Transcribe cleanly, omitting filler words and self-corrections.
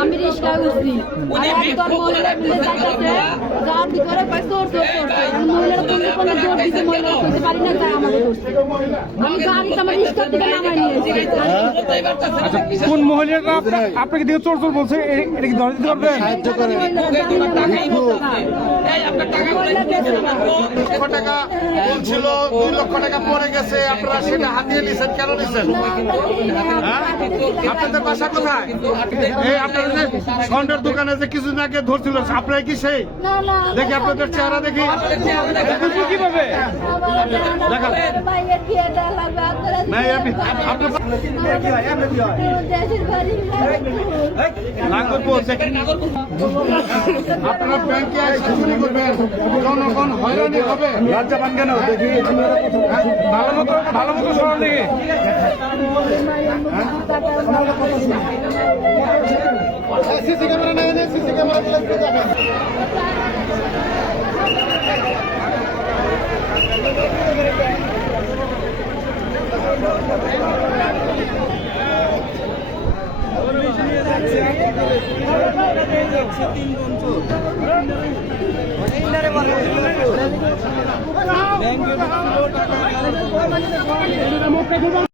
আমি রিক্সায় উঠছি যার ভিতরে মহিলারা জোর দিচ্ছে মহিলারা করতে পারি না তাই আমাদের আমি গাড়িতে আমার রিক্সার থেকে নামাই নিয়েছি। কোন মহিলারা আপনাকে দিয়ে চোর চোর বলছে এটা কি ধরে দিতে পারবেন? সাহায্য করে 2 লক্ষ টাকা বলছিল, 2 লক্ষ টাকা পরে গেছে, আপনারা সেটা হাতিয়ে নিছেন, কেন নিছেন? আপনাদের বাসা কোথায়? এই আপনাদের যে সন্ডের দোকানে যে কিছুদিন আগে ধরছিল, আপনারা কি সেই? দেখি আপনাদের চেহারা দেখি কিভাবে আপনারা ব্যাংকে চুরি করবেন, জনগণ হয়রানি হবে, লজ্জা পান কেন? দেখি ভালো মতো সরল দেখি সিসি ক্যামেরা নেই, সিসি ক্যামেরা যাবেন।